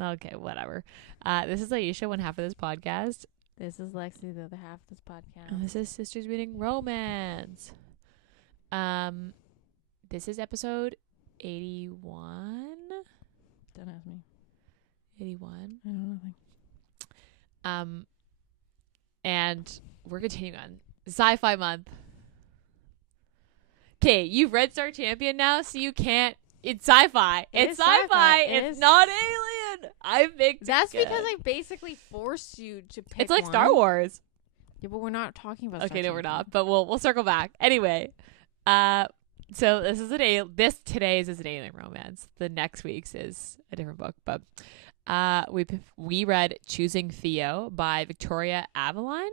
Okay, whatever. This is Ayesha, one half of this podcast. This is Lexi, the other half of this podcast. And this is Sisters Reading Romance. This is episode 81. Don't ask me. 81. I know nothing. And we're continuing on Sci-fi month. Okay, you've read Star Champion now, so you can't. It's sci-fi. It's sci-fi. It's not alien. I picked. That's because I basically forced you to pick. It's like one. Star Wars. Yeah, but we're not talking about. Okay, Star no, we're Champion. not. But we'll circle back anyway. So this is today's is an alien romance. The next week's is a different book. But we read Choosing Theo by Victoria Aveline.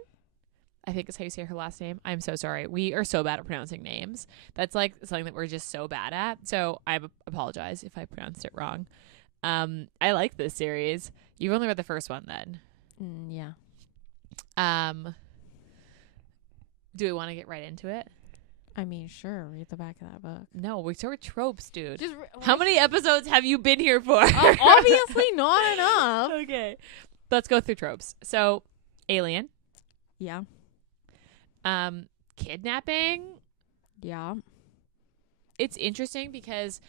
I think is how you say her last name. I'm so sorry. We are so bad at pronouncing names. That's like something that we're just so bad at. So I apologize if I pronounced it wrong. I like this series. You've only read the first one then. Yeah. Do we want to get right into it? I mean, sure. Read the back of that book. No, we start with tropes, dude. Just How many episodes have you been here for? obviously not enough. Okay. Let's go through tropes. So, alien. Yeah. Kidnapping. Yeah. It's interesting because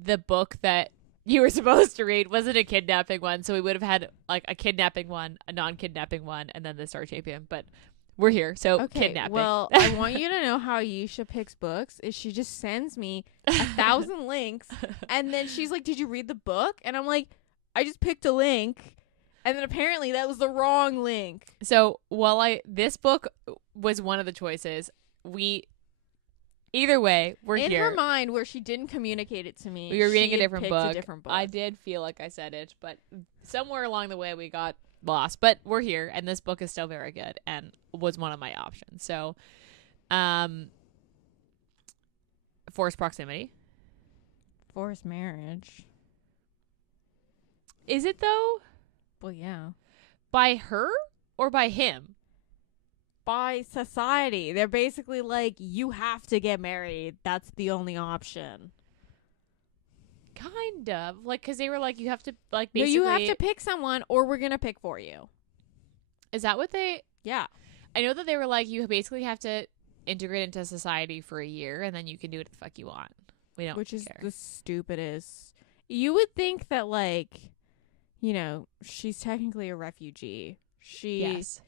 the book that you were supposed to read wasn't a kidnapping one, so we would have had like a kidnapping one, a non-kidnapping one, and then the Star Champion. But we're here, so Okay. kidnapping. Well, I want you to know how Ayesha picks books. Is she just sends me 1,000 links, and then she's like, "Did you read the book?" And I'm like, "I just picked a link." And then apparently that was the wrong link. So this book was one of the choices. Either way, we're in here. her mind, where she didn't communicate it to me, We were reading she a had different picked book. A different book. I did feel like I said it, but somewhere along the way we got lost. But we're here, and this book is still very good and was one of my options. So, forced proximity. Forced marriage. Is it though? Well, yeah. By her or by him? By society. They're basically like, you have to get married. That's the only option. Kind of. Like, because they were like, you have to, like, No, basically. you have to pick someone or we're going to pick for you. Is that what they. Yeah. I know that they were like, you basically have to integrate into society for a year and then you can do what the fuck you want. We don't Which is care. the stupidest. You would think that, like, you know, she's technically a refugee. Yes.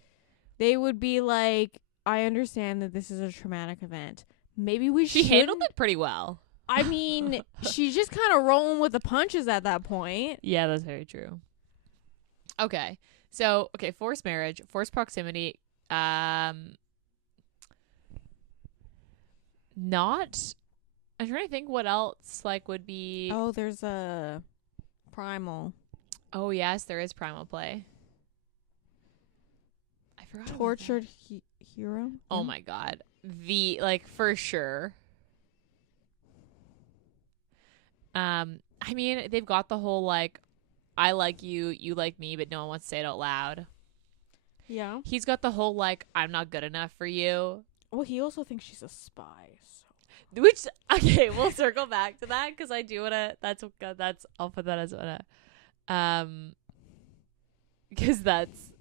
They would be like, I understand that this is a traumatic event. Maybe we should. She handled it pretty well. I mean, she's just kind of rolling with the punches at that point. Yeah, that's very true. Okay. So, forced marriage, forced proximity, not, I'm trying to think what else, like, would be. Oh, there's a primal. Oh, yes, there is primal play. I forgot. about Tortured hero. that. Oh my god. For sure. I mean, they've got the whole, like, I like you, you like me, but no one wants to say it out loud. Yeah. He's got the whole, like, I'm not good enough for you. Well, he also thinks she's a spy. So. Which, okay, we'll circle back to that because I do want to, I'll put that as because that's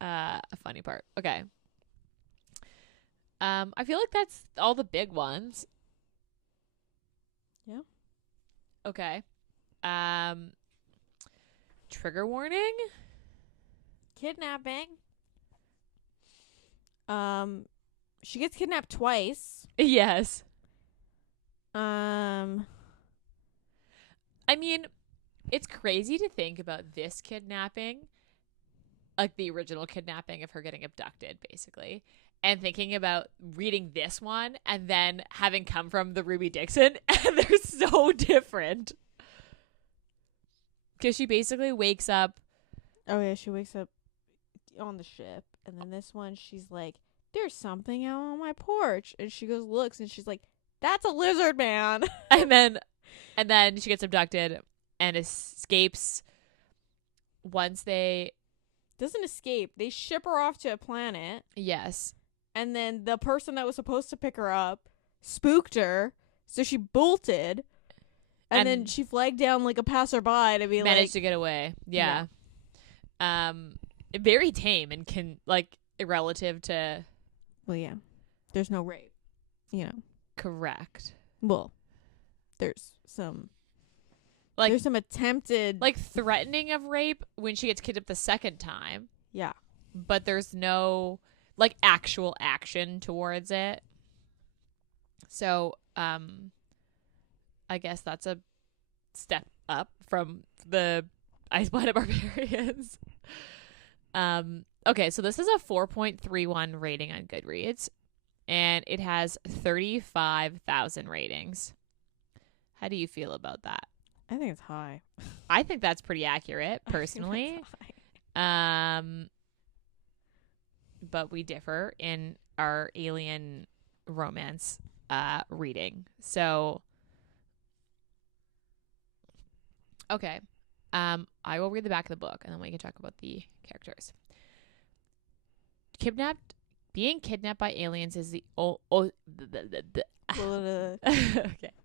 a funny part. Okay. I feel like that's all the big ones. Yeah. Okay. Trigger warning? Kidnapping. She gets kidnapped twice. Yes. I mean, it's crazy to think about this kidnapping, like the original kidnapping of her getting abducted, basically, and thinking about reading this one and then having come from the Ruby Dixon, and they're so different. Because she basically wakes up. Oh, yeah, she wakes up on the ship. And then this one, she's like, there's something out on my porch. And she goes, looks, and she's like, that's a lizard man. And then she gets abducted and escapes once they... Doesn't escape. They ship her off to a planet. Yes. And then the person that was supposed to pick her up spooked her. So she bolted. And then she flagged down like a passerby to be managed to get away. Yeah. Very tame and can like relative to. Well, yeah. There's no rape. You know. Correct. Well, there's some. Like there's some attempted like threatening of rape when she gets kidnapped the second time. Yeah. But there's no like actual action towards it. So, I guess that's a step up from the Ice Planet Barbarians. Okay, so this is a 4.31 rating on Goodreads, and it has 35,000 ratings. How do you feel about that? I think it's high. I think that's pretty accurate, personally. But we differ in our alien romance reading. So, okay. I will read the back of the book, and then we can talk about the characters. Being kidnapped by aliens is the okay,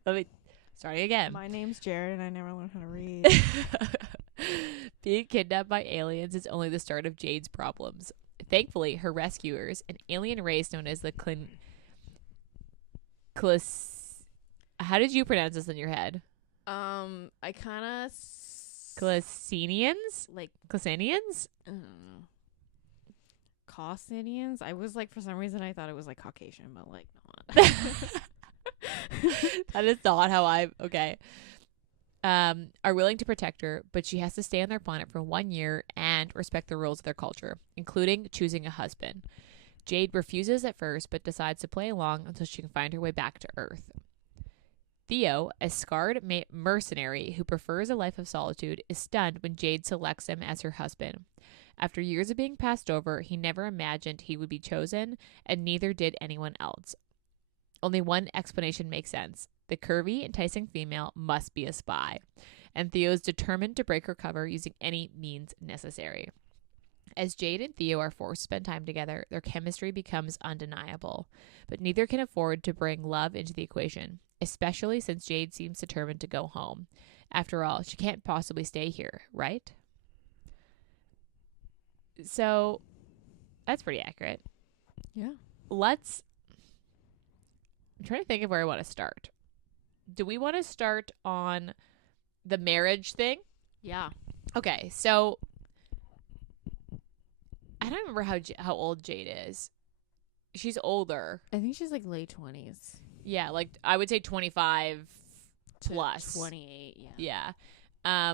let me starting again. My name's Jared, and I never learned how to read. Being kidnapped by aliens is only the start of Jade's problems. Thankfully, her rescuers, an alien race known as the how did you pronounce this in your head? I kind of Classinians? like Classinians? I don't know. Caucasians? I was like, for some reason, I thought it was like Caucasian, but like not. That is not how okay. Are willing to protect her, but she has to stay on their planet for 1 year and respect the rules of their culture, including choosing a husband. Jade refuses at first, but decides to play along until she can find her way back to Earth. Theo, a scarred mercenary who prefers a life of solitude, is stunned when Jade selects him as her husband. After years of being passed over, he never imagined he would be chosen, and neither did anyone else. Only one explanation makes sense. The curvy, enticing female must be a spy, and Theo is determined to break her cover using any means necessary. As Jade and Theo are forced to spend time together, their chemistry becomes undeniable, but neither can afford to bring love into the equation, especially since Jade seems determined to go home. After all, she can't possibly stay here, right? So, that's pretty accurate. Yeah. I'm trying to think of where I want to start. Do we want to start on the marriage thing? Yeah. Okay, so I don't remember how old Jade is. She's older. I think she's like late 20s. Yeah, like I would say 25 plus. 28, yeah. Yeah.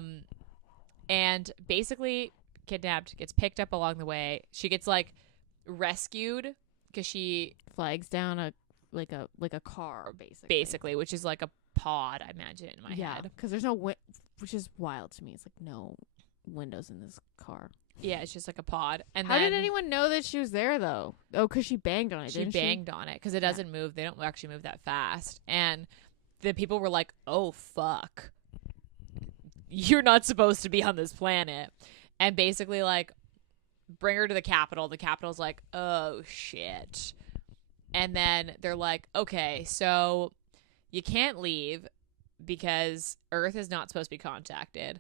And basically kidnapped, gets picked up along the way. She gets like rescued because she flags down a car, basically, which is like a pod, I imagine, in my head. Because there's no which is wild to me. It's like no windows in this car. Yeah, it's just like a pod. And how did anyone know that she was there though? Oh, because she banged on it. She banged on it because it doesn't move. They don't actually move that fast. And the people were like, "Oh fuck, you're not supposed to be on this planet." And basically, like, bring her to the Capitol. The Capitol's like, "Oh shit." And then they're like, "Okay, so you can't leave because Earth is not supposed to be contacted,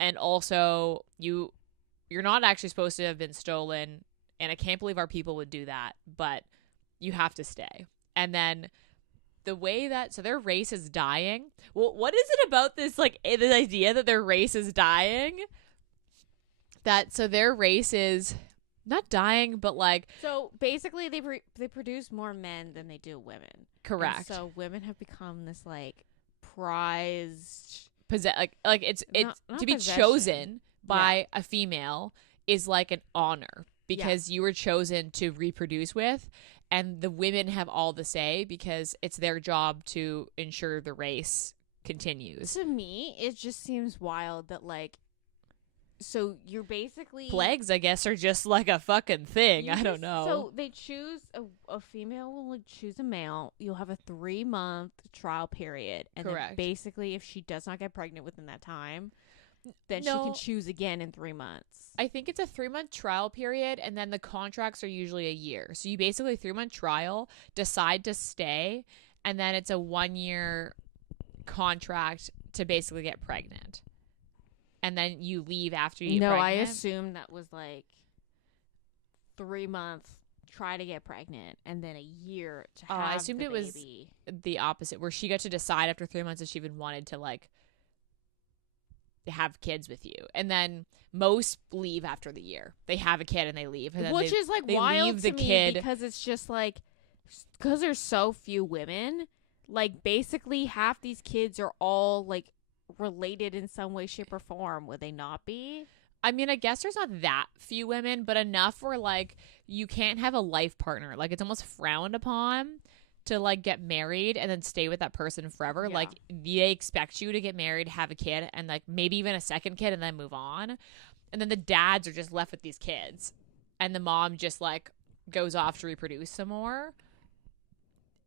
and also you're not actually supposed to have been stolen, and I can't believe our people would do that, but you have to stay." And then the way that, so their race is dying. Well, what is it about this, like, this idea that their race is dying? So their race is not dying, but like. So basically they produce more men than they do women. Correct. And so women have become this like prized. Like it's not to be possession. Chosen by a female is like an honor because you were chosen to reproduce with, and the women have all the say because it's their job to ensure the race continues. To me, it just seems wild that like, so you're basically plagues, I guess, are just like a fucking thing. I don't know. So they choose a female will like choose a male. You'll have a 3-month trial period, and correct. Then basically, if she does not get pregnant within that time, then she can choose again in 3 months. I think it's a 3-month trial period, and then the contracts are usually a year. So you basically 3-month trial, decide to stay, and then it's a 1-year contract to basically get pregnant. And then you leave after you get No, pregnant. I assumed that was like 3 months, try to get pregnant, and then a year to have I assumed the it was baby. the opposite, where she got to decide after 3 months if she even wanted to like have kids with you. And then most leave after the year. They have a kid and they leave. And then Which is like they wild leave to the me kid. because it's just like, because there's so few women, like basically half these kids are all like related in some way, shape, or form. Would they not be? I mean, I guess there's not that few women, but enough where like you can't have a life partner. Like it's almost frowned upon to like get married and then stay with that person forever. Yeah. Like they expect you to get married, have a kid, and like maybe even a second kid and then move on. And then the dads are just left with these kids. And the mom just like goes off to reproduce some more.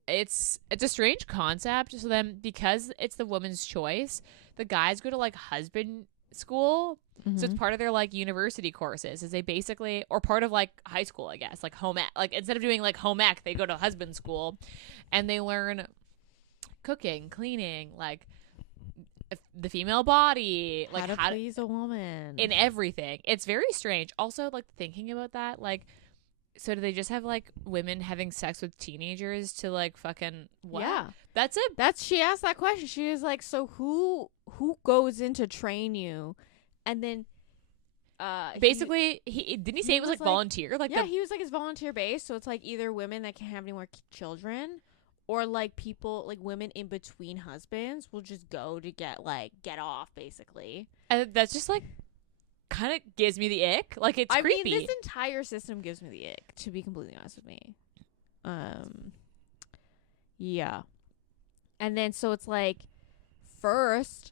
It's a strange concept. So then because it's the woman's choice, the guys go to like husband school. So it's part of their like university courses is they basically, or part of like high school, I guess, like home ec. Like instead of doing like home ec, they go to husband school and they learn cooking, cleaning, like the female body, like how to please a woman in everything. It's very strange. Also, like thinking about that, like, so do they just have like women having sex with teenagers to like fucking what? Yeah, That's it. she asked that question. She was like, so who goes in to train you? And then basically he didn't he say it was like volunteer? Like yeah, he was like, it's volunteer based, so it's like either women that can't have any more children, or like people like women in between husbands will just go to get off basically. and that's just like kind of gives me the ick. Like it's creepy. Mean, this entire system gives me the ick, to be completely honest with me. Yeah. And then so it's like first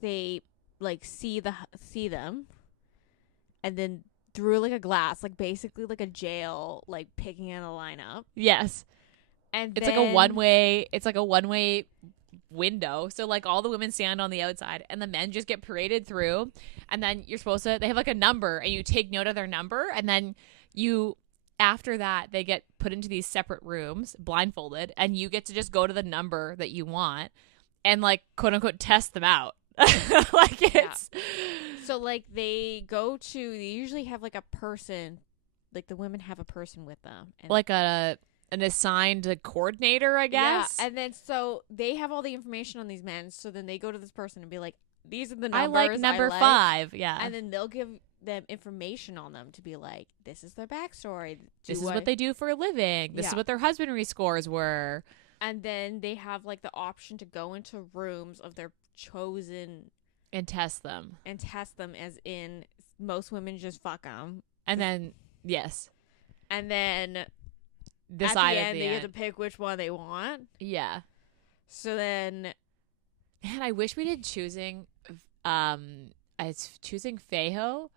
they like see them, and then through like a glass, like basically like a jail, like picking in a lineup. Yes. And it's like a one-way window. So like all the women stand on the outside and the men just get paraded through, and then you're supposed to, they have like a number and you take note of their number, and then you, after that, they get put into these separate rooms blindfolded, and you get to just go to the number that you want and like quote unquote test them out. Like it's so like they usually have like a person, like the women have a person with them, and like an assigned coordinator, I guess. Yeah, and then so they have all the information on these men, so then they go to this person and be like, these are the numbers I like number 5. Yeah. And then they'll give them information on them to be like, this is their backstory, this is what they do for a living, this is what their husbandry scores were. And then they have like the option to go into rooms of their chosen and test them, as in most women just fuck them, and then yes, and then decide at the end they get to pick which one they want. Yeah. So then, man, I wish we did choosing it's choosing Theo,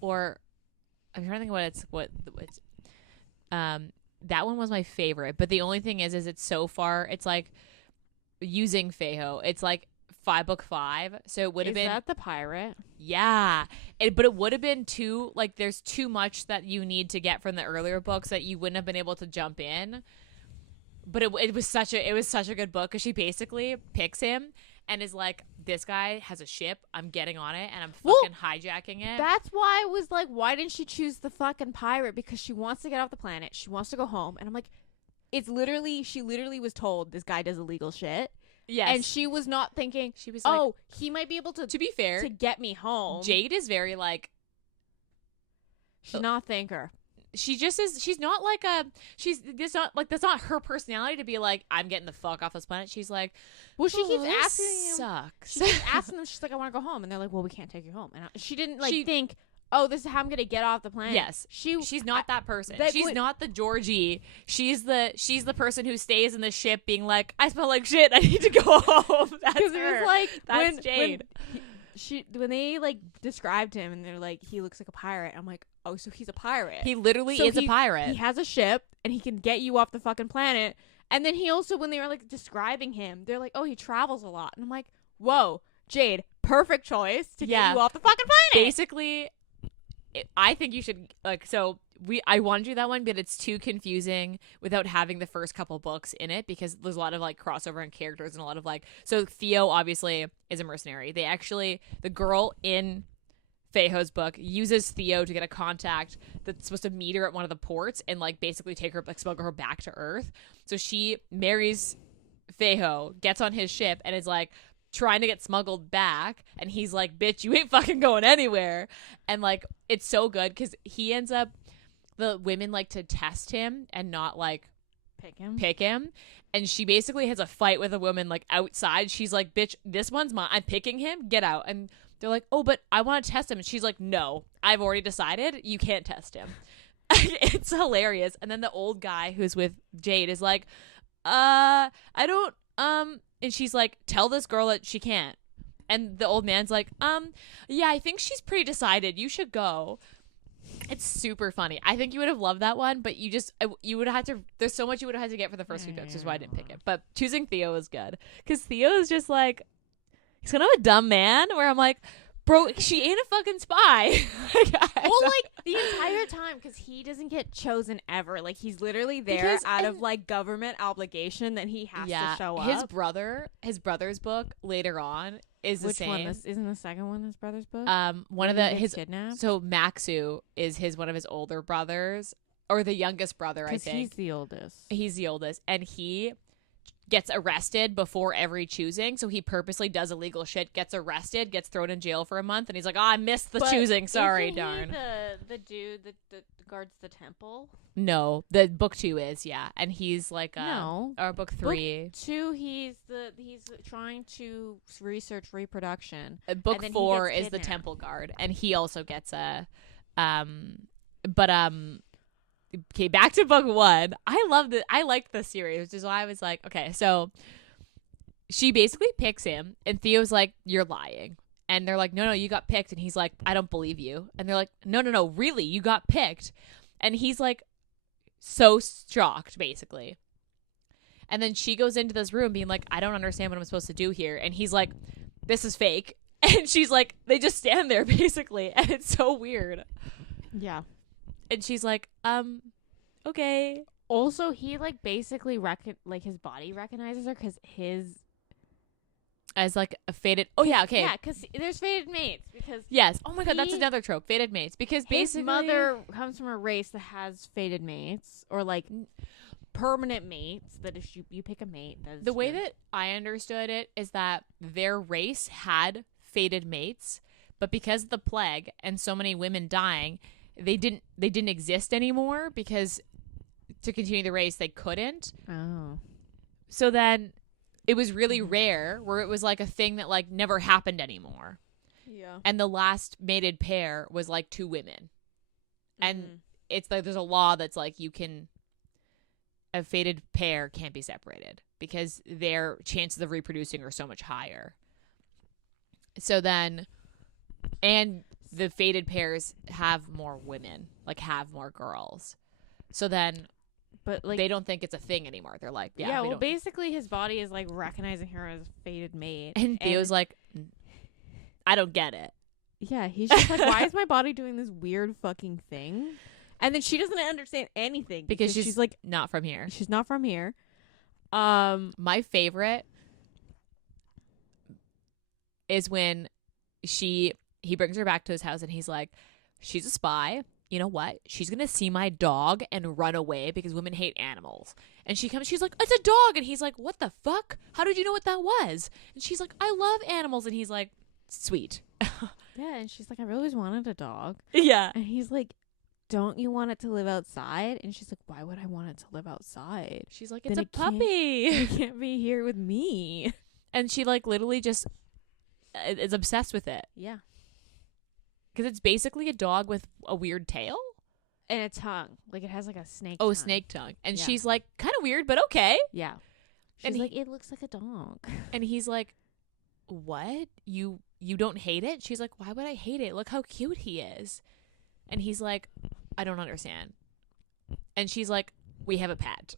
or I'm trying to think what that one was my favorite, but the only thing is it's so far, it's like using Theo, it's like book 5, so it would have been, is that the pirate? Yeah, but it would have been too, like there's too much that you need to get from the earlier books that you wouldn't have been able to jump in. But it was such a good book, because she basically picks him and is like, this guy has a ship, I'm getting on it and I'm fucking hijacking it. That's why I was like, why didn't she choose the fucking pirate? Because she wants to get off the planet, she wants to go home, and I'm like, she literally was told this guy does illegal shit. Yes. And she was not thinking, she was like, oh, he might be able to be fair, to get me home. Jade is very like, she's not a thinker. She just is, she's not like that's not her personality to be like, I'm getting the fuck off this planet. She's like, well, she keeps asking him, sucks. She keeps asking them, she's like, I want to go home. And they're like, well, we can't take you home. And she didn't think, oh, this is how I'm going to get off the planet. Yes. She's not that person. She's not the Georgie. She's the person who stays in the ship being like, I smell like shit, I need to go home. That's her. It was like, that's Jade. When they like described him and they're like, he looks like a pirate, I'm like, oh, so he's a pirate. He literally is a pirate. He has a ship and he can get you off the fucking planet. And then he also, when they were like describing him, they're like, oh, he travels a lot. And I'm like, whoa, Jade, perfect choice to get you off the fucking planet. Basically, I think you should, like, so I want to do that one, but it's too confusing without having the first couple books in it, because there's a lot of like crossover and characters and a lot of like, so Theo obviously is a mercenary. The girl in Feiho's book uses Theo to get a contact that's supposed to meet her at one of the ports and like basically take her, like smuggle her back to Earth. So she marries Feiho, gets on his ship, and is like trying to get smuggled back, and he's like, bitch, you ain't fucking going anywhere. And like, it's so good because he ends up, the women like to test him and not like pick him, and she basically has a fight with a woman like outside. She's like, bitch, this one's mine, I'm picking him, get out. And they're like, oh, but I want to test him. And she's like, no, I've already decided you can't test him. It's hilarious. And then the old guy who's with Jade is like, I don't, and she's like, tell this girl that she can't. And the old man's like, yeah, I think she's pretty decided. You should go. It's super funny. I think you would have loved that one, but you would have had to, there's so much you would have had to get for the first few books, which is why I didn't pick it. But Choosing Theo is good. Because Theo is just like, he's kind of a dumb man where I'm like, bro, she ain't a fucking spy. Well, like the entire time, because he doesn't get chosen ever. Like he's literally there out of like government obligation that he has to show up. His brother's book later on is the same. Which one? Isn't the second one his brother's book? One of his kidnapped. So Maxu is one of his older brothers, or the youngest brother, I think. He's the oldest. He's the oldest, and he gets arrested before every choosing, so he purposely does illegal shit, gets arrested, gets thrown in jail for a month, and he's like, I missed the choosing, sorry, darn. The dude that guards the temple? No, the book 2 is, yeah, and he's like, no, or book 3. Book 2, he's trying to research reproduction. Book 4 is the temple guard, and he also gets okay, back to book 1. I liked the series, which is why I was like, okay, so she basically picks him, and Theo's like, you're lying. And they're like, no, you got picked. And he's like, I don't believe you. And they're like, no, really, you got picked. And he's like, so shocked, basically. And then she goes into this room being like, I don't understand what I'm supposed to do here. And he's like, this is fake. And she's like, they just stand there, basically. And it's so weird. Yeah. And she's like, okay. Also, he like basically his body recognizes her because as like a faded. Oh yeah, okay. Yeah, because there's faded mates. Because yes. Oh my god, that's another trope. Faded mates. Because basically, his mother comes from a race that has faded mates or like permanent mates. That if you pick a mate, the way that I understood it is that their race had faded mates, but because of the plague and so many women dying, they didn't exist anymore, because to continue the race they couldn't. Oh. So then it was really rare, where it was like a thing that like never happened anymore. Yeah. And the last mated pair was like 2 women. And it's like there's a law that's like a fated pair can't be separated because their chances of reproducing are so much higher. So then, and the fated pairs have more women, like have more girls. So then, but like they don't think it's a thing anymore. They're like, yeah, well, basically his body is like recognizing her as a fated mate. And Theo's like, I don't get it. Yeah, he's just like, why is my body doing this weird fucking thing? And then she doesn't understand anything because she's like not from here. She's not from here. My favorite is when he brings her back to his house and he's like, she's a spy. You know what? She's going to see my dog and run away because women hate animals. And she's like, it's a dog. And he's like, what the fuck? How did you know what that was? And she's like, I love animals. And he's like, sweet. Yeah. And she's like, I really always wanted a dog. Yeah. And he's like, don't you want it to live outside? And she's like, why would I want it to live outside? She's like, it's a puppy. It can't be here with me. And she like literally just is obsessed with it. Yeah. Because it's basically a dog with a weird tail. And a tongue. Like it has like a snake tongue. Snake tongue. And she's like, kind of weird, but okay. Yeah. She's like, it looks like a dog. And he's like, what? You don't hate it? She's like, why would I hate it? Look how cute he is. And he's like, I don't understand. And she's like, we have a pet.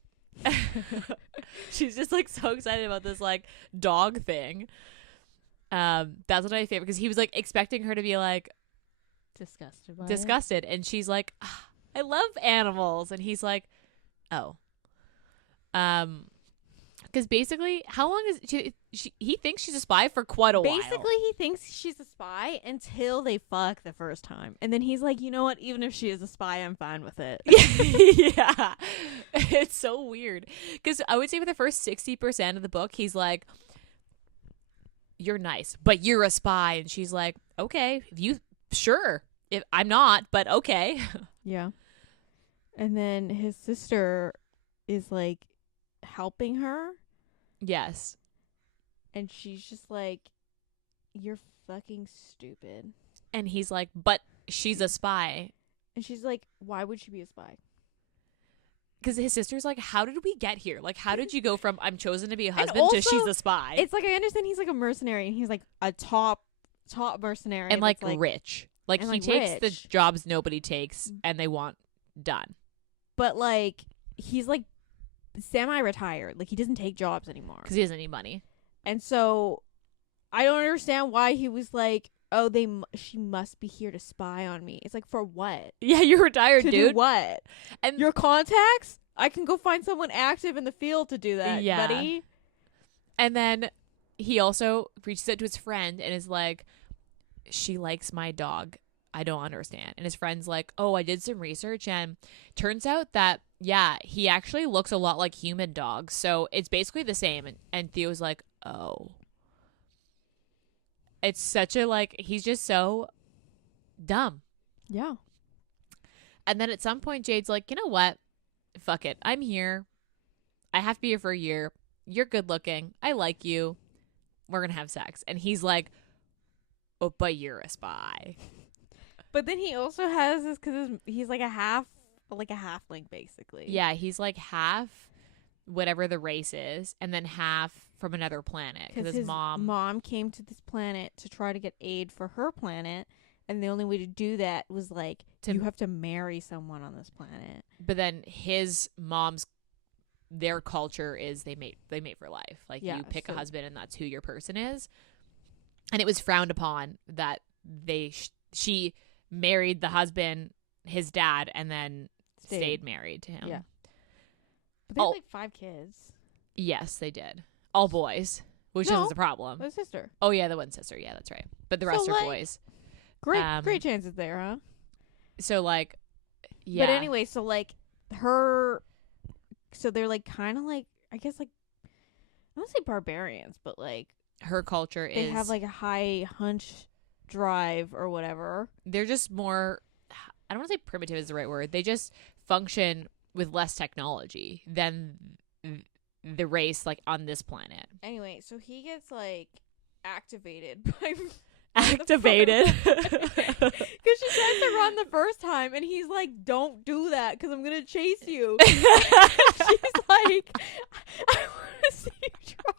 She's just like so excited about this like dog thing. That's one of my favorite, because he was like expecting her to be like disgusted, and she's like, I love animals. And he's like, oh. Because basically, how long is he thinks she's a spy for quite a while. Basically, he thinks she's a spy until they fuck the first time. And then he's like, you know what? Even if she is a spy, I'm fine with it. Yeah. It's so weird. Because I would say for the first 60% of the book, he's like, you're nice, but you're a spy. And she's like, okay, sure. If I'm not, but okay. Yeah. And then his sister is like helping her. Yes. And she's just like, you're fucking stupid. And he's like, but she's a spy. And she's like, why would she be a spy? Because his sister's like, how did we get here? Like, how did you go from I'm chosen to be a husband to she's a spy? It's like, I understand he's like a mercenary, and he's like a top mercenary. And like rich. Like, and he takes the jobs nobody takes and they want done. But like, he's like semi-retired. Like, he doesn't take jobs anymore. Because he doesn't need money. And so I don't understand why he was like, oh, she must be here to spy on me. It's like, for what? Yeah, you're retired, to dude. do what? And your contacts? I can go find someone active in the field to do that, yeah. buddy. And then he also reaches out to his friend and is like, she likes my dog. I don't understand. And his friend's like, oh, I did some research, and turns out that, yeah, he actually looks a lot like human dogs. So it's basically the same. And Theo's like, oh. It's such a, like, he's just so dumb. Yeah. And then at some point, Jade's like, you know what? Fuck it. I'm here. I have to be here for a year. You're good looking. I like you. We're going to have sex. And he's like, oh, but you're a spy. But then he also has this, because he's like a halfling, basically. Yeah, he's like half whatever the race is, and then half from another planet. Because his mom came to this planet to try to get aid for her planet, and the only way to do that was like, you have to marry someone on this planet. But then his mom's, their culture is they mate for life. Like, you pick a husband, and that's who your person is. And it was frowned upon that she married the husband, his dad, and then stayed married to him. Yeah. But they had like 5 kids. Yes, they did. All boys, which is a problem. The sister. Oh, yeah, the one sister. Yeah, that's right. But the rest are boys. Great chances there, huh? So, like, yeah. But anyway, so, like, so they're, like, kind of, like, I guess, like, I don't say barbarians, but, like, her culture they have, like, a high hunch drive or whatever. They're just more, I don't want to say primitive is the right word. They just function with less technology than the race, like, on this planet. Anyway, so he gets, like, activated by activated because she tries to run the first time, and he's like, don't do that because I'm gonna chase you. She's like, I want to see you try.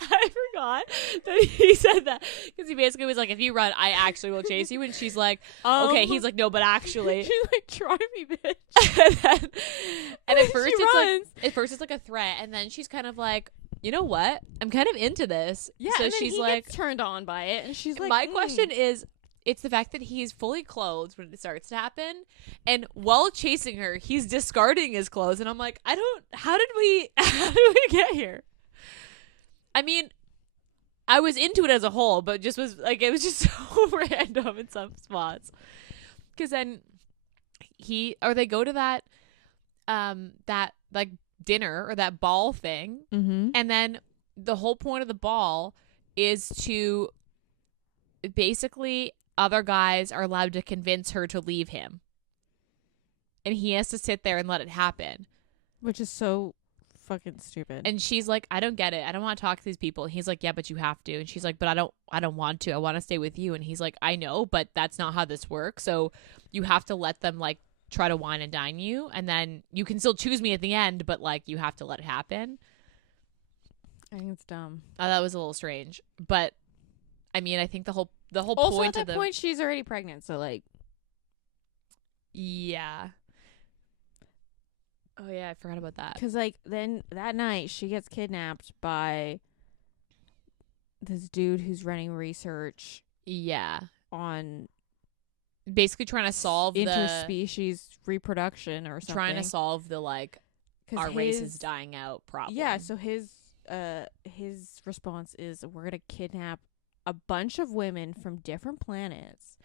I forgot that he said that, because he basically was like, if you run, I actually will chase you. And she's like, okay. He's like, no, but actually. She's like, try me, bitch. and at first it's like a threat, and then she's kind of like, you know what? I'm kind of into this. Yeah, so and then she's he like, gets turned on by it, and she's like, my question is, it's the fact that he's fully clothed when it starts to happen, and while chasing her, he's discarding his clothes, and I'm like, how did we get here? I mean, I was into it as a whole, but just was like, it was just so random in some spots. Because then they go to that like dinner or that ball thing, and then the whole point of the ball is to basically, other guys are allowed to convince her to leave him, and he has to sit there and let it happen, which is so fucking stupid. And she's like, I don't get it. I don't want to talk to these people. And he's like, yeah, but you have to. And she's like, but I don't want to. I want to stay with you. And he's like, I know, but that's not how this works. So you have to let them, like, try to wine and dine you, and then you can still choose me at the end, but, like, you have to let it happen. I think it's dumb. That was a little strange, but I mean, I think the whole also point at that point she's already pregnant, so, like, yeah. Oh yeah, I forgot about that. Because, like, then that night she gets kidnapped by this dude who's running research. Yeah. On basically trying to solve the interspecies reproduction or something. trying to solve the like 'Cause our race is dying out problem. Yeah, so his response is, we're gonna kidnap a bunch of women from different planets,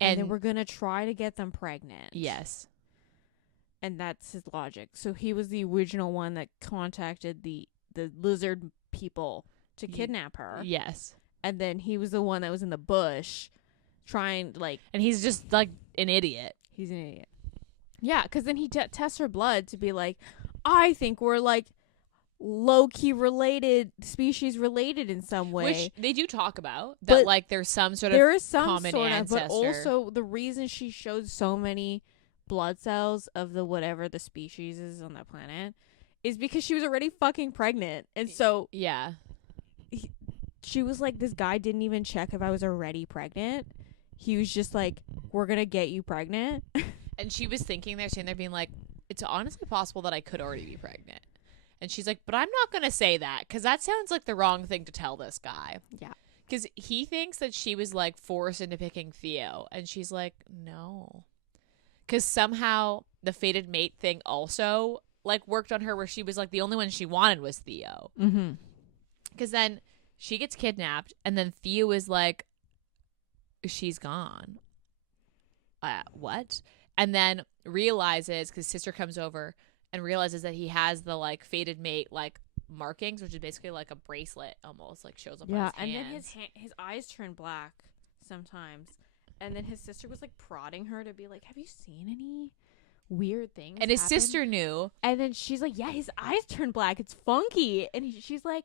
and then we're gonna try to get them pregnant. Yes. And that's his logic. So he was the original one that contacted the lizard people to kidnap her. Yes. And then he was the one that was in the bush trying, like... And he's just, like, an idiot. He's an idiot. Yeah, because then he tests her blood to be like, I think we're, like, low-key related, species related in some way. Which they do talk about. That, But like, there's some sort of there is some common sort ancestor. of, but also the reason she showed so many blood cells of the whatever the species is on that planet is because she was already fucking pregnant. And so... Yeah. She was like, this guy didn't even check if I was already pregnant. He was just like, we're going to get you pregnant. And she was thinking there, sitting there being like, it's honestly possible that I could already be pregnant. And she's like, but I'm not going to say that because that sounds like the wrong thing to tell this guy. Yeah. Because he thinks that she was like forced into picking Theo. And she's like, no. Because somehow the fated mate thing also like worked on her where she was like the only one she wanted was Theo. Mm-hmm. Because then she gets kidnapped and then Theo is like, she's gone. What? And then realizes, because sister comes over and realizes that he has the like fated mate like markings, which is basically like a bracelet almost, like shows up on his hands. And then his eyes turn black sometimes. And then his sister was like prodding her to be like, have you seen any weird things and his happen? sister knew. And then she's like, yeah, his eyes turn black. It's funky. And she's like,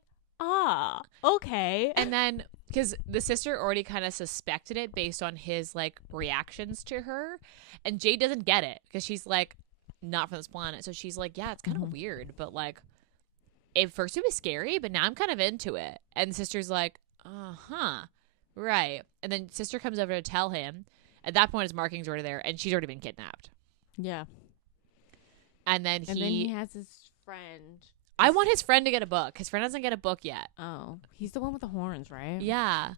okay. And then because the sister already kind of suspected it based on his like reactions to her, and Jade doesn't get it because she's like not from this planet, so she's like, yeah, it's kind of weird, but like at first it was scary, but now I'm kind of into it. And sister's like, right. And then sister comes over to tell him. At that point his markings are already there and she's already been kidnapped. Yeah. And then he has his friend. I want his friend to get a book. His friend doesn't get a book yet. Oh, he's the one with the horns, right? Yeah,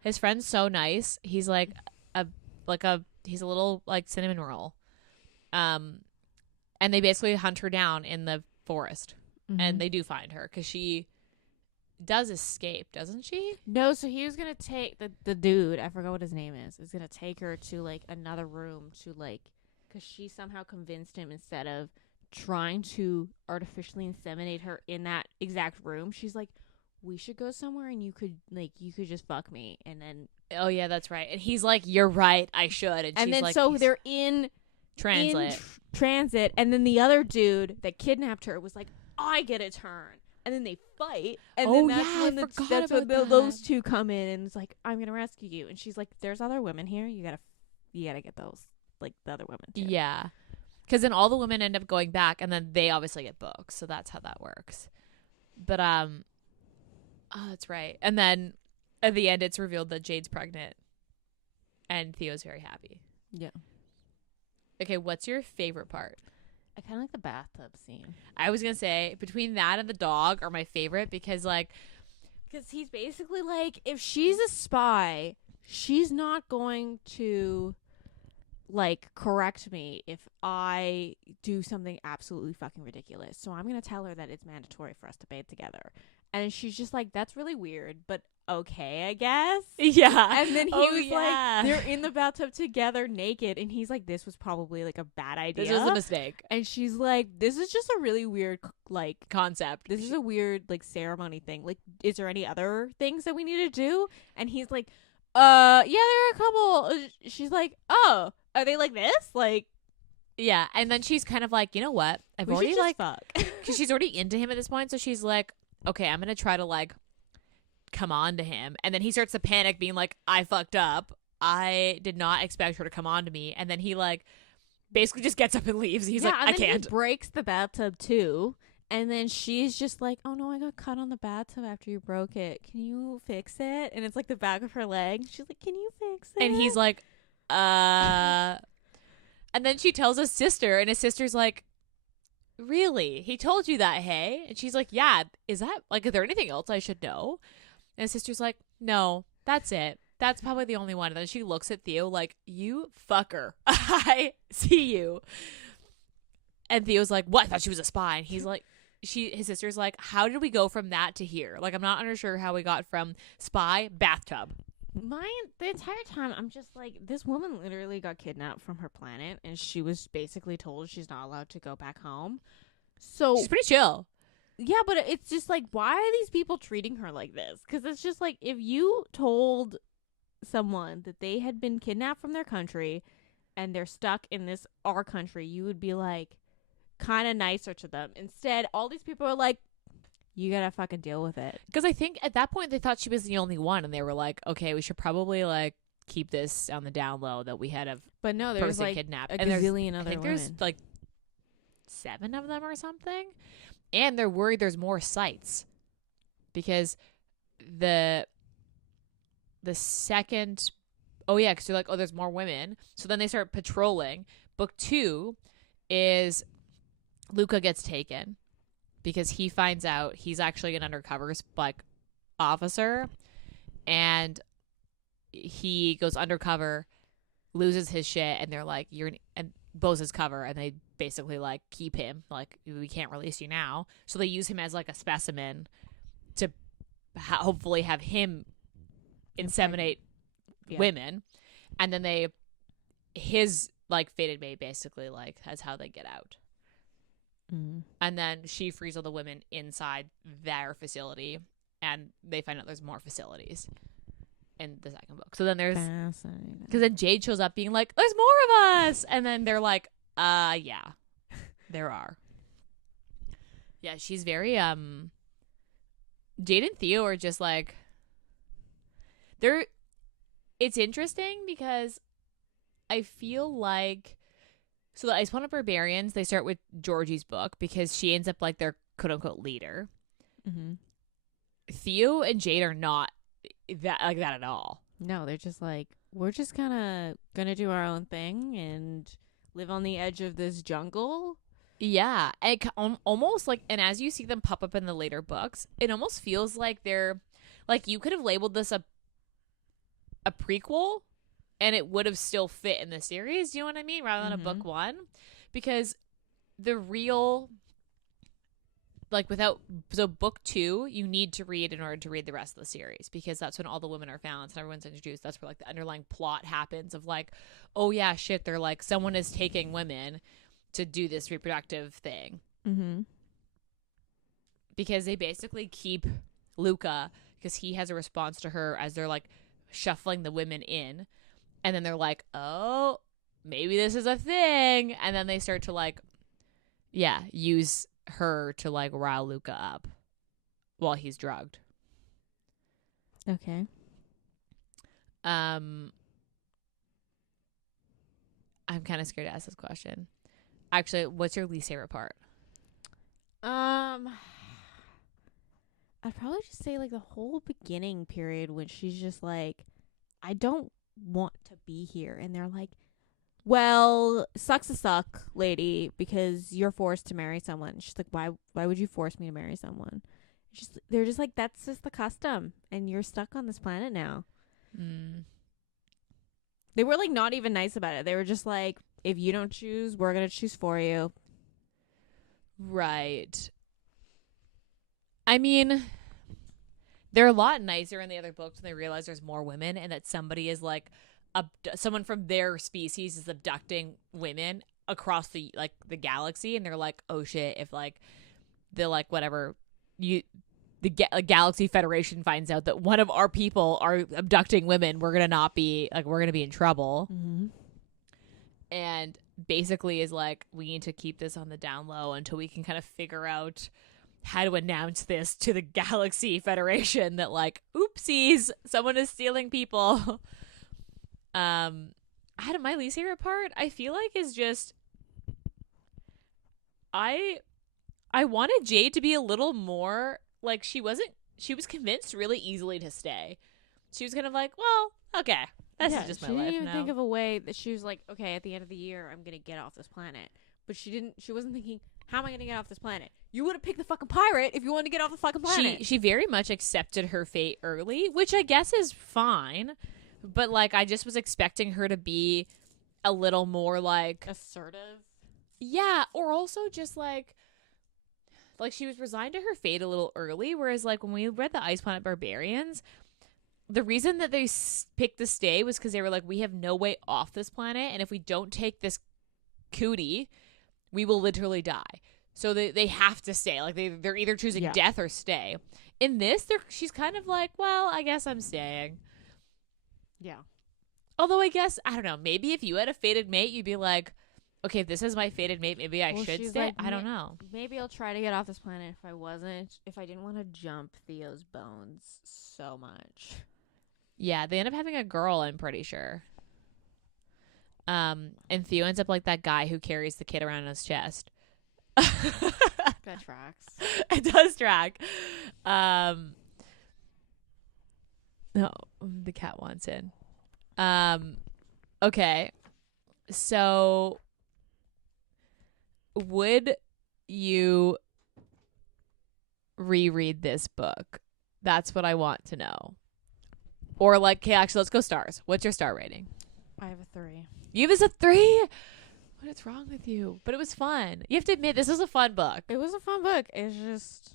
his friend's so nice. He's like he's a little like cinnamon roll. And they basically hunt her down in the forest, and they do find her because she does escape, doesn't she? No, so he was gonna take the dude. I forgot what his name is gonna take her to like another room to like, because she somehow convinced him instead of trying to artificially inseminate her in that exact room, she's like, we should go somewhere and you could just fuck me. And then oh yeah, that's right. And he's like, you're right, I should. And she's then like, so they're in transit, and then the other dude that kidnapped her was like, I get a turn. And then they fight, and then that's when those two come in, and it's like, I'm gonna rescue you. And she's like, there's other women here, you gotta get those, like the other women too. Yeah. Because then all the women end up going back, and then they obviously get books, so that's how that works. But oh, that's right. And then at the end, it's revealed that Jade's pregnant, and Theo's very happy. Yeah. Okay, what's your favorite part? I kind of like the bathtub scene. I was gonna say between that and the dog are my favorite because he's basically like, if she's a spy, she's not going to like correct me if I do something absolutely fucking ridiculous. So I'm gonna tell her that it's mandatory for us to bathe together. And she's just like, that's really weird, but okay, I guess. Yeah. And then he was like, they're in the bathtub together naked, and he's like, this was probably like a bad idea. This was a mistake. And she's like, this is just a really weird like concept. This is a weird like ceremony thing. Like, is there any other things that we need to do? And he's like, yeah, there are a couple. She's like, oh, are they like this? Like, yeah. And then she's kind of like, you know what? I've already like fuck. Because she's already into him at this point. So she's like, okay, I'm going to try to like come on to him. And then he starts to panic, being like, I fucked up. I did not expect her to come on to me. And then he like basically just gets up and leaves. He's like, I can't. He breaks the bathtub too. And then she's just like, oh no, I got cut on the bathtub after you broke it. Can you fix it? And it's like the back of her leg. She's like, can you fix it? And he's like, And then she tells his sister, and his sister's like, really? He told you that, hey? And she's like, yeah. Is there anything else I should know? And his sister's like, no, that's it. That's probably the only one. And then she looks at Theo like, you fucker. I see you. And Theo's like, what? I thought she was a spy. And he's like, his sister's like, how did we go from that to here? Like, I'm not sure how we got from spy, bathtub. The entire time, I'm just like, this woman literally got kidnapped from her planet, and she was basically told she's not allowed to go back home. So She's pretty chill. yeah, but it's just like, why are these people treating her like this? Because it's just like, if you told someone that they had been kidnapped from their country and they're stuck in our country, you would be like kind of nicer to them. Instead, all these people are like, you gotta fucking deal with it. Because I think at that point they thought she was the only one, and they were like, okay, we should probably like keep this on the down low that we had a But no, there's person like kidnapped. a And gazillion I other think women. there's like 7 of them or something, and they're worried there's more sites because the second, because they're like, oh, there's more women. So then they start patrolling. Book 2 is Luca gets taken because he finds out he's actually an undercover like officer, and he goes undercover, loses his shit, and they're like, and blows his cover, and they basically like keep him, like, we can't release you now. So they use him as like a specimen to hopefully have him inseminate women, and then his like fated mate basically like that's how they get out. And then she frees all the women inside their facility, and they find out there's more facilities in the second book. So then there's, because then Jade shows up being like, there's more of us, and then they're like, yeah, there are. Yeah, she's very Jade and Theo are just like, it's interesting because I feel like, so the Ice Planet Barbarians, they start with Georgie's book because she ends up like their quote-unquote leader. Theo and Jade are not that at all. No, they're just like, we're just kind of gonna do our own thing and live on the edge of this jungle. Yeah, and almost like, and as you see them pop up in the later books, it almost feels like they're like, you could have labeled this a prequel, and it would have still fit in the series. Do you know what I mean? Rather than a book 1, because the real, like, so book 2, you need to read in order to read the rest of the series, because that's when all the women are found and everyone's introduced. That's where like the underlying plot happens of like, oh yeah, shit, they're like, someone is taking women to do this reproductive thing. Because they basically keep Luca, because he has a response to her as they're like shuffling the women in. And then they're like, oh, maybe this is a thing. And then they start to like, use her to like rile Luca up while he's drugged. Okay. I'm kind of scared to ask this question. Actually, what's your least favorite part? I'd probably just say like the whole beginning period when she's just like, I don't want to be here, and they're like, well, sucks to suck, lady, because you're forced to marry someone. She's like, why would you force me to marry someone? They're just like, that's just the custom, and you're stuck on this planet now. They were like not even nice about it. They were just like, if you don't choose, we're gonna choose for you. Right. I mean, they're a lot nicer in the other books when they realize there's more women, and that somebody is like, someone from their species is abducting women across the galaxy, and they're like, oh shit, if like the like whatever the Galaxy Federation finds out that one of our people are abducting women, we're gonna be in trouble. And basically is like, we need to keep this on the down low until we can kind of figure out how to announce this to the Galaxy Federation that like, oopsies, someone is stealing people. My least favorite part, I feel like, is just I wanted Jade to be a little more like, she was convinced really easily to stay. She was kind of like, well, okay, this is just my life now. She didn't even think of a way that she was like, okay, at the end of the year, I'm gonna get off this planet. But she wasn't thinking, how am I gonna get off this planet? You would have picked the fucking pirate if you wanted to get off the fucking planet. She very much accepted her fate early, which I guess is fine. but like I just was expecting her to be a little more like Assertive. yeah, or also just like she was resigned to her fate a little early, whereas like when we read the Ice Planet Barbarians, the reason that they picked to stay was because they were like, we have no way off this planet, and if we don't take this cootie, we will literally die. So they have to stay. Like they're either choosing death or stay. In this, she's kind of like, well, I guess I'm staying. Yeah. Although I guess, I don't know, maybe if you had a fated mate, you'd be like, okay, if this is my fated mate, maybe I should stay. Like, I don't know. Maybe I'll try to get off this planet if I didn't want to jump Theo's bones so much. Yeah, they end up having a girl, I'm pretty sure. And Theo ends up like that guy who carries the kid around on his chest. That tracks. It does track. No, the cat wants in. Okay. So would you reread this book? That's what I want to know. Or like, okay, actually, let's go stars. What's your star rating? I have a 3. You give this a 3? What is wrong with you? But it was fun. You have to admit, this was a fun book. It was a fun book. It's just,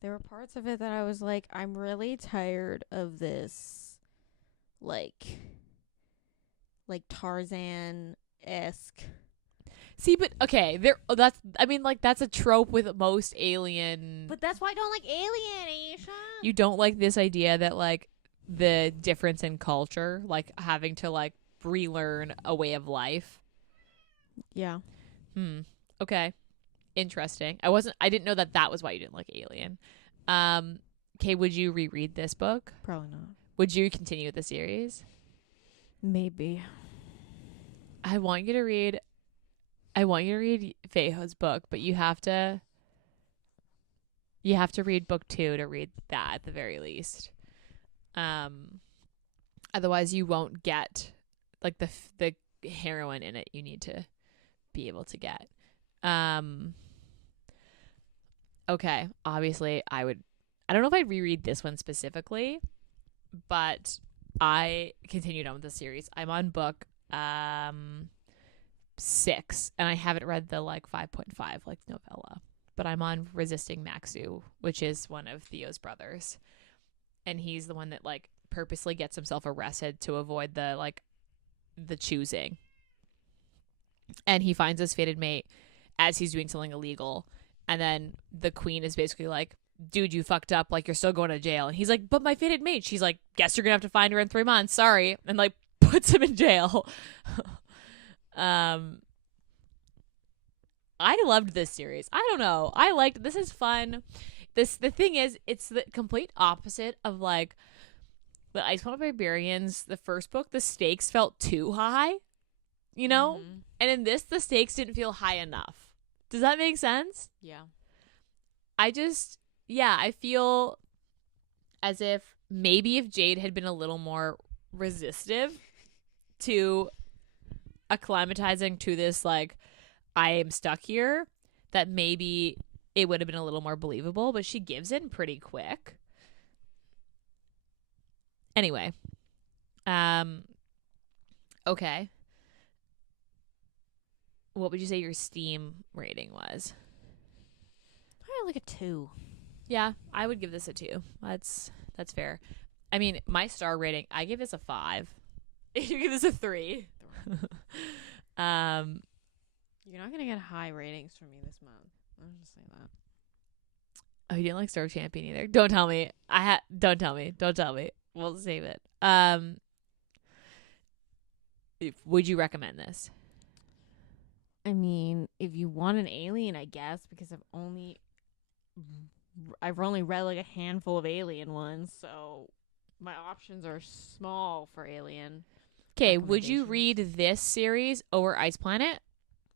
there were parts of it that I was like, I'm really tired of this, like Tarzan-esque. See, but okay, that's a trope with most Alien. But that's why I don't like Alien, Ayesha. You don't like this idea that like the difference in culture, like having to like relearn a way of life. Yeah. Okay. Interesting. I didn't know that was why you didn't like Alien. Okay, would you reread this book? Probably not. Would you continue with the series? Maybe. I want you to read Feiho's book, but you have to read book 2 to read that at the very least. Otherwise you won't get like the heroine in it you need to be able to get. Okay, obviously I don't know if I'd reread this one specifically, but I continued on with the series. I'm on book 6, and I haven't read the like 5.5 like novella, but I'm on Resisting Maxu, which is one of Theo's brothers, and he's the one that like purposely gets himself arrested to avoid the choosing, and he finds his fated mate as he's doing something illegal, and then the queen is basically like, dude, you fucked up, like you're still going to jail, and he's like, but my fated mate. She's like, guess you're gonna have to find her in 3 months, sorry, and like puts him in jail. I loved this series. I don't know, this is fun. The thing is, it's the complete opposite of like the Ice Planet Barbarians, the first book. The stakes felt too high, you know? Mm-hmm. And in this, the stakes didn't feel high enough. Does that make sense? Yeah. I feel as if maybe if Jade had been a little more resistive to acclimatizing to this, like, I am stuck here, that maybe it would have been a little more believable, but she gives in pretty quick. Anyway. Okay. What would you say your Steam rating was? Probably like a 2. Yeah, I would give this a 2. That's fair. I mean, my star rating, I give this a 5. You give this a 3. You're not gonna get high ratings from me this month. I'm just saying that. Oh, you didn't like Star Champion either? Don't tell me. Don't tell me. Don't tell me. We'll save it. Would you recommend this? I mean, if you want an alien, I guess, because I've only read like a handful of alien ones, so my options are small for alien. Okay, would you read this series over Ice Planet?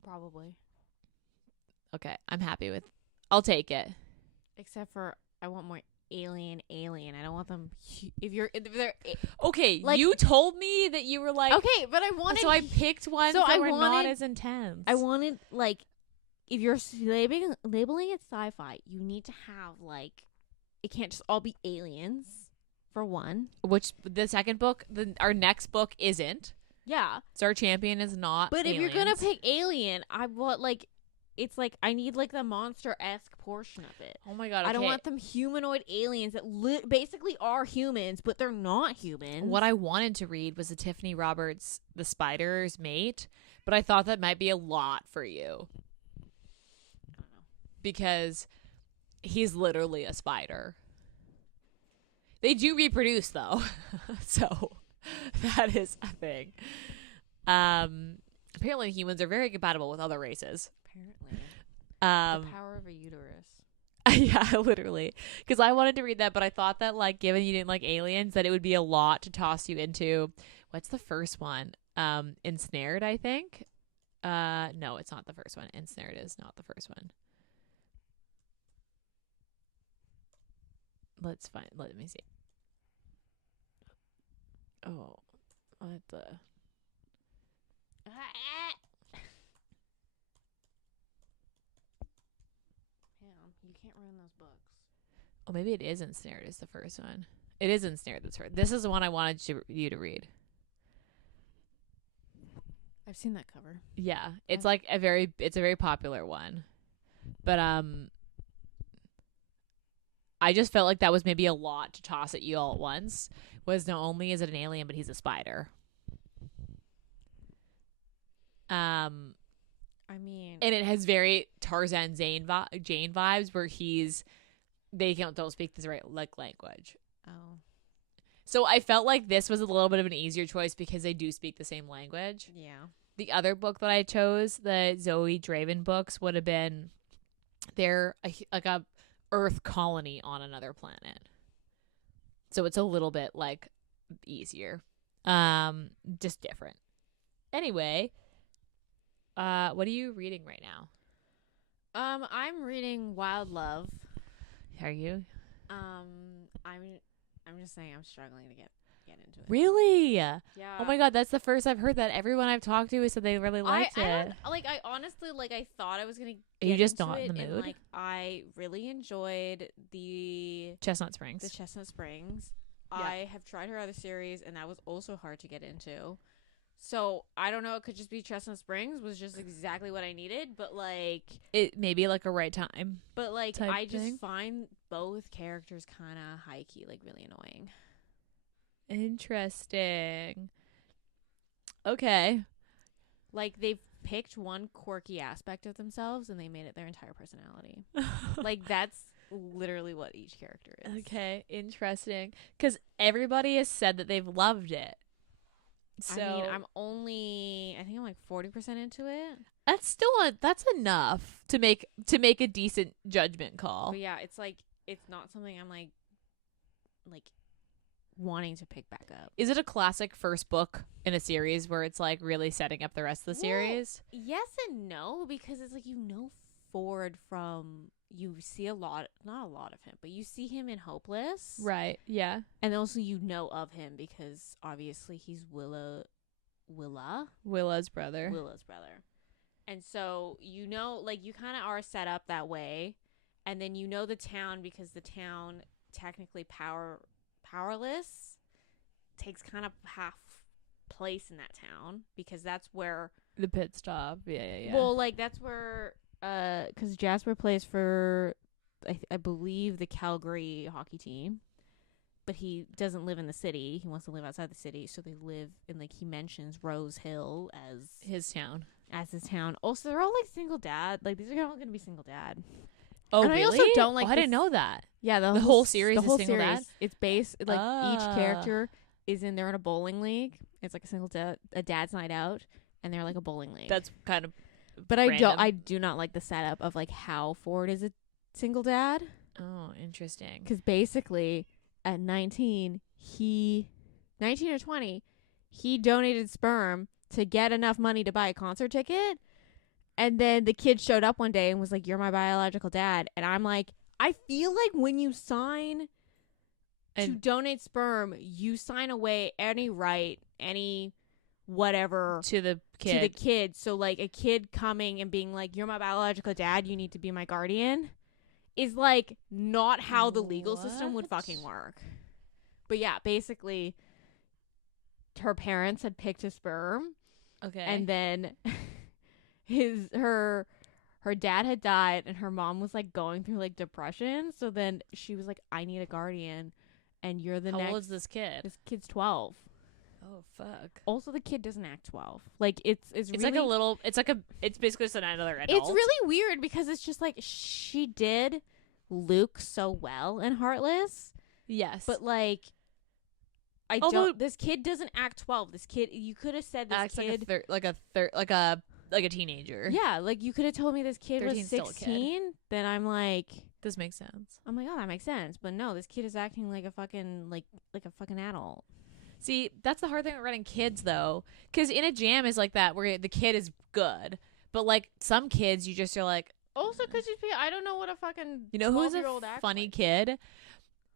Probably. Okay, I'm happy with. I'll take it. Except for I want more alien. I don't want them. If they're okay, like, you told me that you were like okay, but I wanted. So I picked ones that were not as intense. I wanted like, if you're labeling it sci-fi, you need to have like, it can't just all be aliens. for one. Which the second book, our next book isn't. Yeah. So our champion is not But aliens. if you're going to pick alien, I want, like, it's like, I need, like, the monster-esque portion of it. Oh my god, okay. I don't want them humanoid aliens that basically are humans, but they're not humans. What I wanted to read was the Tiffany Roberts, The Spider's Mate, but I thought that might be a lot for you. I don't know. Because he's literally a spider. They do reproduce, though. So that is a thing. Apparently humans are very compatible with other races. Apparently. The power of a uterus. Yeah, literally. Because I wanted to read that, but I thought that, like, given you didn't like aliens, that it would be a lot to toss you into. What's the first one? Ensnared, I think. No, it's not the first one. Ensnared is not the first one. Let me see. Oh, what the? You can't ruin those books. Oh, maybe it is Ensnared is the first one. It is Ensnared that's first. This is the one I wanted you to read. I've seen that cover. Yeah, it's like a very popular one. But I just felt like that was maybe a lot to toss at you all at once. Was not only is it an alien, but he's a spider. I mean, and it has very Tarzan Jane vibes where they don't speak the right language. oh, So I felt like this was a little bit of an easier choice because they do speak the same language. yeah. The other book that I chose, the Zoe Draven books, would have been they're like a Earth colony on another planet. So it's a little bit like easier. Just different. Anyway, what are you reading right now? I'm reading Wild Love. Are you? I'm just saying I'm struggling to get into it. Really? Yeah. Oh my god, that's the first I've heard that. Everyone I've talked to said they really liked it. I honestly, I thought I was gonna get Are you just into not in it, the and, mood? I really enjoyed the Chestnut Springs. Chestnut Springs. Yeah. I have tried her other series, and that was also hard to get into. So I don't know. It could just be Chestnut Springs was just exactly what I needed, but It may be like a right time. But type I just thing. find both characters kind of high key, really annoying. Interesting. Okay. They've picked one quirky aspect of themselves and they made it their entire personality. That's literally what each character is. Okay, interesting. Because everybody has said that they've loved it. So I mean, I think I'm 40% into it. that's enough to make a decent judgment call. But yeah, it's not something I'm like wanting to pick back up. Is it a classic first book in a series where it's really setting up the rest of the series? Yes and no, because it's Ford from you see not a lot of him, but you see him in Hopeless. Right, yeah. And also of him because obviously he's Willa's brother. And so you kind of are set up that way, and then the town because the town technically powerless takes kind of half place in that town because that's where the pit stop. Yeah. Well, that's where because Jasper plays for I believe the Calgary hockey team, but he doesn't live in the city. He wants to live outside the city, so they live in he mentions Rose Hill as his town. Also, they're all single dad. These are all going to be single dad. Oh, and really? I also don't I didn't know that. Yeah, the whole series the is whole single series, dad. It's based each character is they're in a bowling league. It's a single a dad's night out, and they're a bowling league. That's kind of. But random. I do not like the setup of how Ford is a single dad. Oh, interesting. Because basically, at 19 or 20, he donated sperm to get enough money to buy a concert ticket. And then the kid showed up one day and was like, "You're my biological dad." And I'm like, I feel like when you sign to donate sperm, you sign away any right, any whatever to the kid. So a kid coming and being like, "You're my biological dad, you need to be my guardian," is not how the legal system would fucking work. But yeah, basically, her parents had picked a sperm, Okay. and then her dad had died, and her mom was like going through like depression. So then she was like, "I need a guardian, and you're the How next." old is this kid? This kid's 12. Oh fuck. Also, the kid doesn't act 12. Like it's It's really, like a little. It's basically just another adult. it's really weird because it's just like she did Luke so well in Heartless, yes, but like I Although- don't. This kid doesn't act 12. This kid, you could have said this acts kid. like a teenager. Yeah, like you could have told me this kid was 13's still a kid. 16. Then I'm like, This makes sense. oh, that makes sense. But no, this kid is acting like a fucking like a fucking adult. See, that's the hard thing with writing kids, though, because In a Jam is like that, where the kid is good, but like some kids, you're like, Also, because I don't know what a fucking you know who's a 12-year-old acts funny like. kid?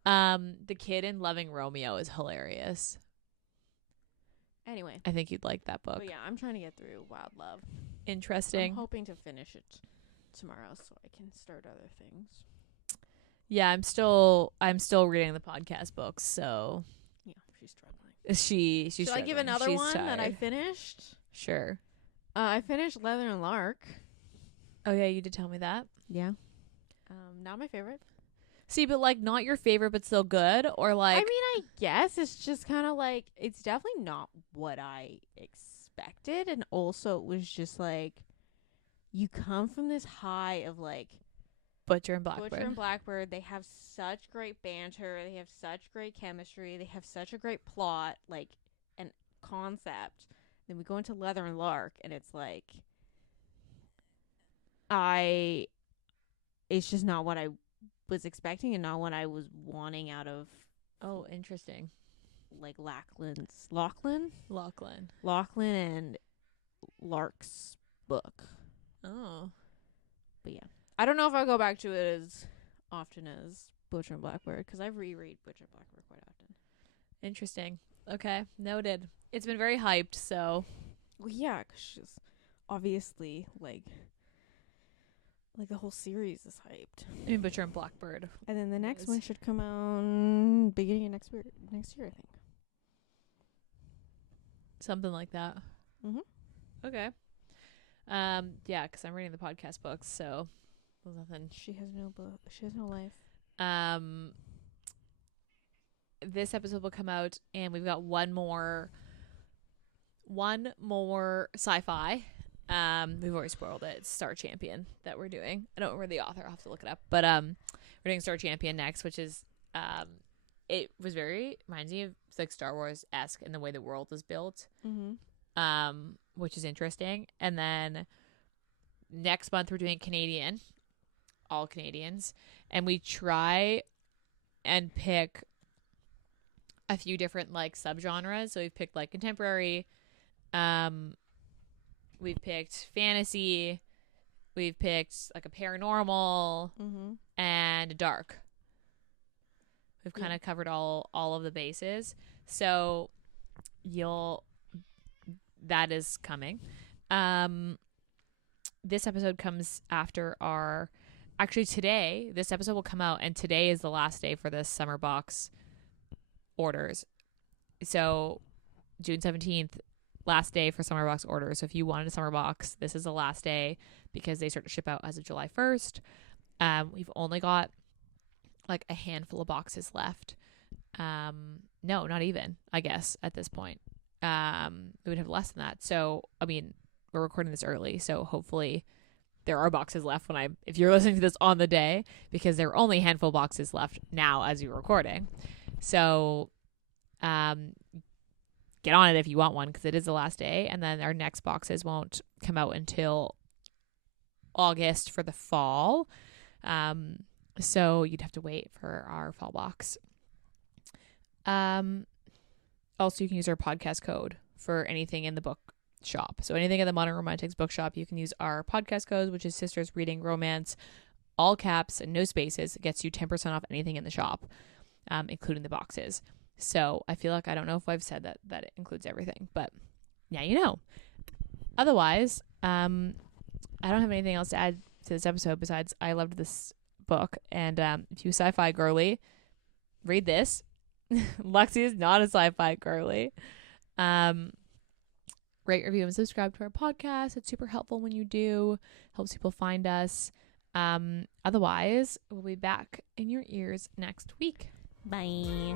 The kid in Loving Romeo is hilarious. Anyway, I think you'd like that book. but yeah, I'm trying to get through Wild Love. Interesting. I'm hoping to finish it tomorrow so I can start other things. Yeah, I'm still reading the podcast books, so Yeah, she's struggling. she's Should I give struggling. another She's one that I tired. finished? Sure. I finished Leather and Lark. Oh yeah, you did tell me that. Yeah. Not my favorite. See, but like not your favorite, but still good, or like I mean, I guess it's just kind of like it's definitely not what I expected, and also it was just like you come from this high of like Butcher and Blackbird. Butcher and Blackbird. They have such great banter. They have such great chemistry. They have such a great plot, like and concept. Then we go into Leather and Lark, and it's like it's just not what I was expecting and not what I was wanting out of Oh, interesting. like Lachlan. Lachlan and Lark's book. Oh. But yeah, I don't know if I'll go back to it as often as Butcher and Blackbird because I reread Butcher and Blackbird quite often. Interesting. Okay, noted. It's been very hyped, so Well, yeah, because she's obviously like the whole series is hyped. I mean Butcher and Blackbird. And then the next is. one should come out beginning of next year, I think. Something like that. Mhm. Okay. Yeah, because I'm reading the podcast books, so there's nothing. She has no book. She has no life. This episode will come out, and we've got one more sci-fi. We've already spoiled it. It's Star Champion that we're doing. I don't remember the author. I'll have to look it up. But we're doing Star Champion next, which is it was reminds me of like Star Wars-esque in the way the world is built. Mm-hmm. Which is interesting. And then next month we're doing Canadian, all Canadians, and we try and pick a few different like subgenres. So we've picked like contemporary, we've picked fantasy, we've picked like a paranormal and a dark. We've kind of covered all of the bases. So that is coming. This episode comes after today. This episode will come out, and today is the last day for the summer box orders. So June 17th, last day for summer box orders. So if you wanted a summer box, this is the last day because they start to ship out as of July 1st. We've only got like a handful of boxes left. No, not even, I guess, at this point. We would have less than that. So, I mean, we're recording this early, so hopefully there are boxes left if you're listening to this on the day, because there are only a handful of boxes left now as you're recording. So, get on it if you want one, because it is the last day, and then our next boxes won't come out until August for the fall. So you'd have to wait for our fall box. Also, you can use our podcast code for anything in the book shop. So anything in the Modern Romantics bookshop, you can use our podcast code, which is Sisters Reading Romance, all caps and no spaces. It gets you 10% off anything in the shop, including the boxes. So I feel like I don't know if I've said that it includes everything, but now you know. Otherwise, I don't have anything else to add to this episode besides I loved this book, and if you sci-fi girly, read this. Lexi is not a sci-fi girly. Rate, review, and subscribe to our podcast. It's super helpful when you do. Helps people find us. Otherwise, we'll be back in your ears next week. Bye.